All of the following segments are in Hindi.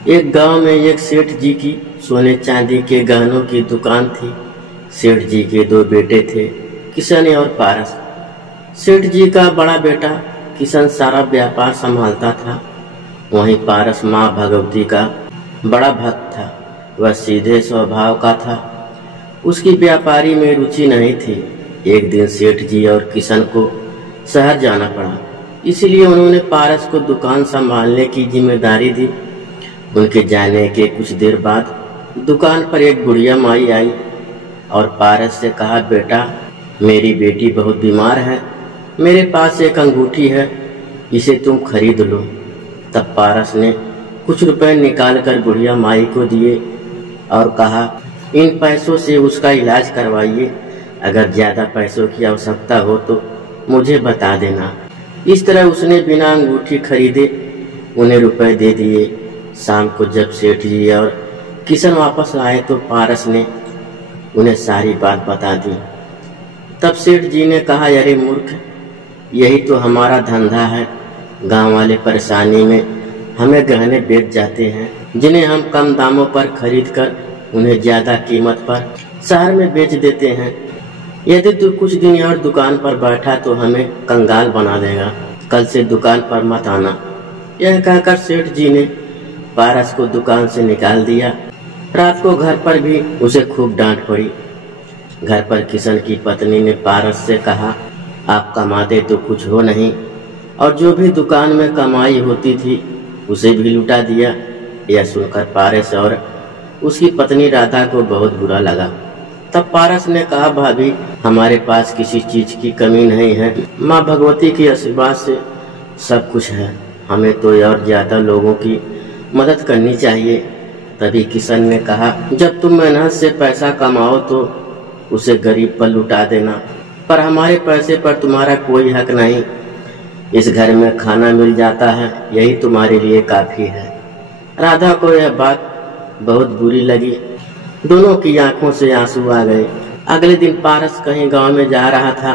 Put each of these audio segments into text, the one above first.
एक गांव में एक सेठ जी की सोने चांदी के गहनों की दुकान थी। सेठ जी के दो बेटे थे, किशन और पारस। सेठ जी का बड़ा बेटा किशन सारा व्यापार संभालता था। वहीं पारस माँ भगवती का बड़ा भक्त था। वह सीधे स्वभाव का था। उसकी व्यापारी में रुचि नहीं थी। एक दिन सेठ जी और किशन को शहर जाना पड़ा, इसलिए उन्होंने पारस को दुकान संभालने की जिम्मेदारी दी। उनके जाने के कुछ देर बाद दुकान पर एक बुढ़िया माई आई और पारस से कहा, बेटा, मेरी बेटी बहुत बीमार है, मेरे पास एक अंगूठी है, इसे तुम खरीद लो। तब पारस ने कुछ रुपए निकालकर बुढ़िया माई को दिए और कहा, इन पैसों से उसका इलाज करवाइए। अगर ज्यादा पैसों की आवश्यकता हो तो मुझे बता देना। इस तरह उसने बिना अंगूठी खरीदे उन्हें रुपए दे दिए। शाम को जब सेठ जी और किशन वापस आए तो पारस ने उन्हें सारी बात बता दी। तब सेठ जी ने कहा, अरे मूर्ख, यही तो हमारा धंधा है। गांव वाले परेशानी में हमें गहने बेच जाते हैं, जिन्हें हम कम दामों पर खरीदकर उन्हें ज्यादा कीमत पर शहर में बेच देते हैं। यदि तू कुछ दिन और दुकान पर बैठा तो हमें कंगाल बना देगा। कल से दुकान पर मत आना। यह कहकर सेठ जी ने पारस को दुकान से निकाल दिया। रात को घर पर भी उसे खूब डांट पड़ी। घर पर किशन की पत्नी ने पारस से कहा, आप कमाते तो कुछ हो नहीं, और जो भी दुकान में कमाई होती थी उसे भी लुटा दिया। यह सुनकर पारस और उसकी पत्नी राधा को बहुत बुरा लगा। तब पारस ने कहा, भाभी, हमारे पास किसी चीज की कमी नहीं है। माँ भगवती की आशीर्वाद से सब कुछ है। हमें तो और ज्यादा लोगों की मदद करनी चाहिए। तभी किशन ने कहा, जब तुम मेहनत से पैसा कमाओ तो उसे गरीब पर लुटा देना, पर हमारे पैसे पर तुम्हारा कोई हक नहीं। इस घर में खाना मिल जाता है, यही तुम्हारे लिए काफी है। राधा को यह बात बहुत बुरी लगी। दोनों की आंखों से आंसू आ गए। अगले दिन पारस कहीं गांव में जा रहा था,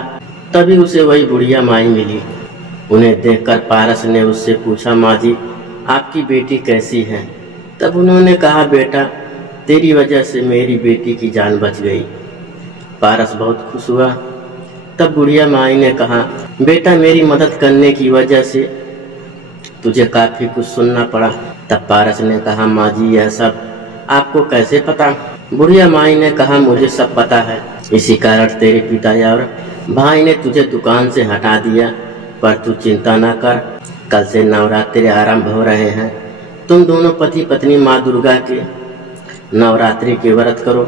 तभी उसे वही बुढ़िया माई मिली। उन्हें देखकर पारस ने उससे पूछा, माँ जी, आपकी बेटी कैसी है? तब उन्होंने कहा, बेटा, तेरी वजह से मेरी बेटी की जान बच गई। पारस बहुत खुश हुआ। तब बुढ़िया माई ने कहा, बेटा, मेरी मदद करने की वजह से तुझे काफी कुछ सुनना पड़ा। तब पारस ने कहा, माँ जी, यह सब आपको कैसे पता? बुढ़िया माई ने कहा, मुझे सब पता है। इसी कारण तेरे पिता और भाई ने तुझे दुकान से हटा दिया। पर तू चिंता न कर, कल से नवरात्रि आरंभ हो रहे हैं। तुम दोनों पति पत्नी माँ दुर्गा के नवरात्रि के व्रत करो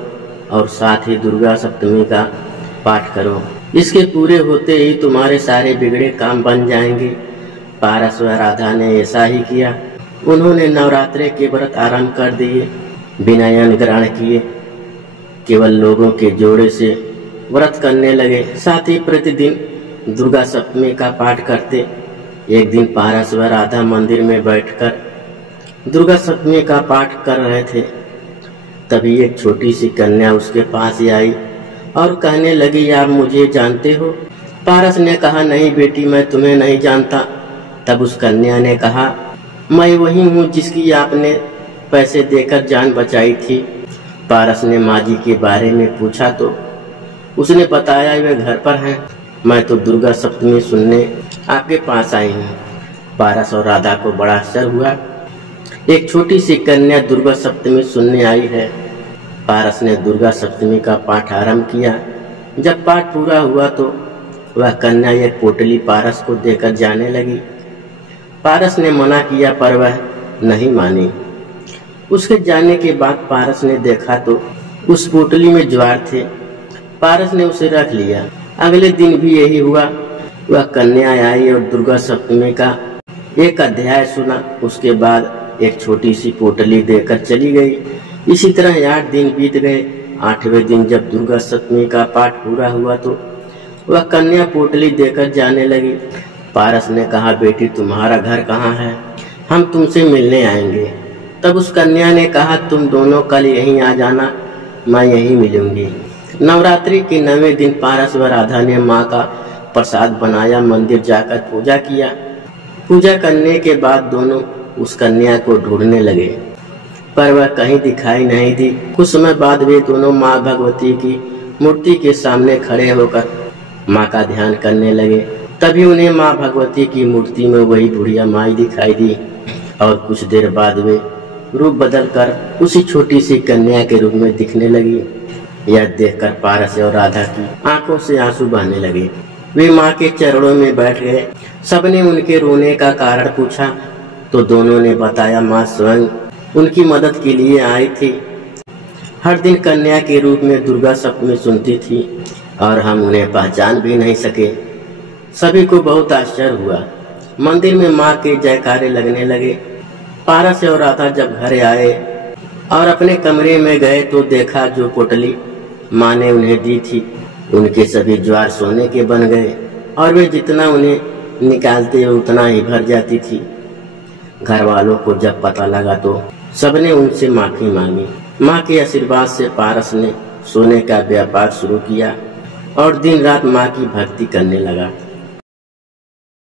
और साथ ही दुर्गा सप्तमी का पाठ करो। इसके पूरे होते ही तुम्हारे सारे बिगड़े काम बन जाएंगे। पारस व राधा ने ऐसा ही किया। उन्होंने नवरात्रि के व्रत आरंभ कर दिए। बिना अन्न ग्रहण किए केवल लोगों के जोड़े से व्रत करने लगे। साथ ही प्रतिदिन दुर्गा सप्तमी का पाठ करते। एक दिन पारस व राधा मंदिर में बैठकर दुर्गा सप्तमी का पाठ कर रहे थे। तभी एक छोटी सी कन्या उसके पास आई और कहने लगी, आप मुझे जानते हो? पारस ने कहा, नहीं बेटी, मैं तुम्हें नहीं जानता। तब उस कन्या ने कहा, मैं वही हूँ जिसकी आपने पैसे देकर जान बचाई थी। पारस ने माँ जी के बारे में पूछा तो उसने बताया, वे घर पर हैं। मैं तो दुर्गा सप्तमी सुनने आपके पास आई हूँ। पारस और राधा को बड़ा आश्चर्य हुआ। एक छोटी सी कन्या दुर्गा सप्तमी सुनने आई है। पारस ने दुर्गा सप्तमी का पाठ आरंभ किया। जब पाठ पूरा हुआ तो वह कन्या एक पोटली पारस को देकर जाने लगी। पारस ने मना किया पर वह नहीं मानी। उसके जाने के बाद पारस ने देखा तो उस पोटली में ज्वार थे। पारस ने उसे रख लिया। अगले दिन भी यही हुआ। वह कन्या आई और दुर्गा सप्तमी का एक अध्याय सुना। उसके बाद एक छोटी सी पोटली देकर चली गई। इसी तरह 8 दिन बीत गए। 8वें दिन जब दुर्गा सप्तमी का पाठ पूरा हुआ तो वह कन्या पोटली देकर जाने लगी। पारस ने कहा, बेटी, तुम्हारा घर कहाँ है? हम तुमसे मिलने आएंगे। तब उस कन्या ने कहा, तुम दोनों कल यहीं आ जाना, मैं यहीं मिलूंगी। नवरात्रि के 9वें दिन पारस व राधा ने माँ का प्रसाद बनाया, मंदिर जाकर पूजा किया। पूजा करने के बाद दोनों उस कन्या को ढूंढने लगे। पर वह कहीं दिखाई नहीं दी। कुछ समय बाद वे दोनों माँ भगवती की मूर्ति के सामने खड़े होकर माँ का ध्यान करने लगे। तभी उन्हें माँ भगवती की मूर्ति में वही बुढ़िया माई दिखाई दी और कुछ देर बाद वे रूप बदलकर उसी छोटी सी कन्या के रूप में दिखने लगी। यह देखकर पारस और राधा की आंखों से आंसू बहने लगे। वे माँ के चरणों में बैठ गए। सबने उनके रोने का कारण पूछा तो दोनों ने बताया माँ स्वयं उनकी मदद के लिए आई थी। हर दिन कन्या के रूप में दुर्गा सप्तमी सुनती थी और हम उन्हें पहचान भी नहीं सके। सभी को बहुत आश्चर्य हुआ। मंदिर में माँ के जयकारे लगने लगे। पारस और राधा जब घर आए और अपने कमरे में गए तो देखा जो पोटली माँ ने उन्हें दी थी उनके सभी ज्वार सोने के बन गए और वे जितना उन्हें निकालते उतना ही भर जाती थी। घर वालों को जब पता लगा तो सबने उनसे माफी मांगी। माँ के आशीर्वाद से पारस ने सोने का व्यापार शुरू किया और दिन रात माँ की भक्ति करने लगा।